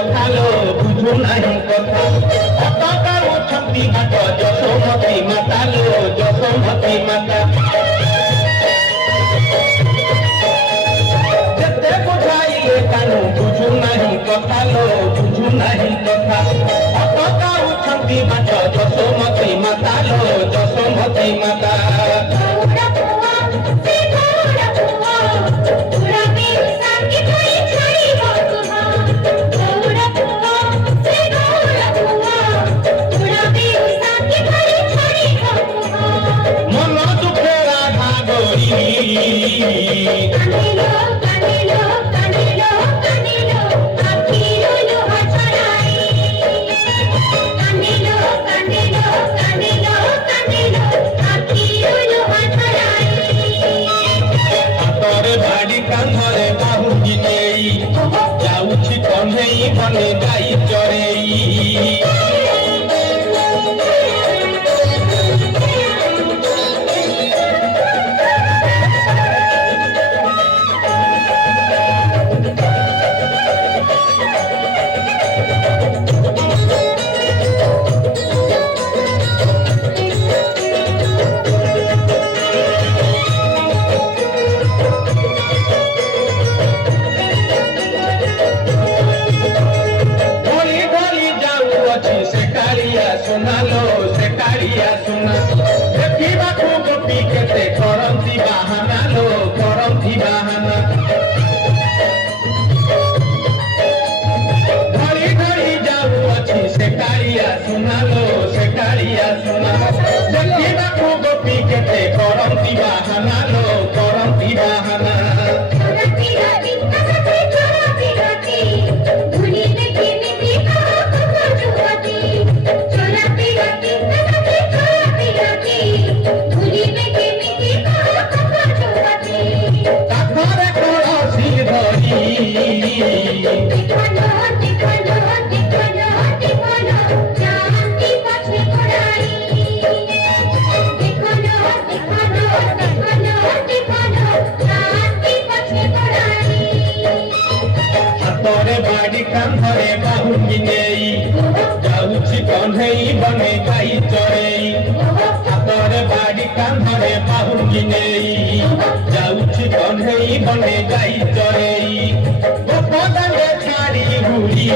କଥା ଲୋ ବୁଝୁ ନାହିଁ କଥା ଅଟକା ଉଠନ୍ତି ବାଟ ଯଶୋମତୀ ମାତା ଲୋ ଯଶୋମତୀ ମାତା ଯେତେ ବୁଝାଇଲେ କାନୁ ବୁଝୁ ନାହିଁ କଥା ଲୋ ବୁଝୁ ନାହିଁ କଥା ଅଟକା ଉଠନ୍ତି ବାଟ ଯଶୋମତୀ ମାତା ଲୋ ଯଶୋମତୀ ମାତା ଯାଉଛି କହ୍ନେଇ ବନେ ଯାଇ ଚରେଇ सुनालो से कालिया सुना देखिबाकू गोपी केते करंती बाहाना लो करंती बाहाना घड़ी घड़ी जाऊ अछि से कालिया सुनालो से कालिया सुना देखिबाकू गोपी केते करंती बाहाना लो करंती बाहाना बाड़ी कांधरे बाहुंगी नेई जाउछि कन्हई बने गाई चरेई हातरे बाड़ी कांधरे बाहुंगी नेई जाउछि कन्हई बने गाई चरेई गोपदाने छाड़ी हुई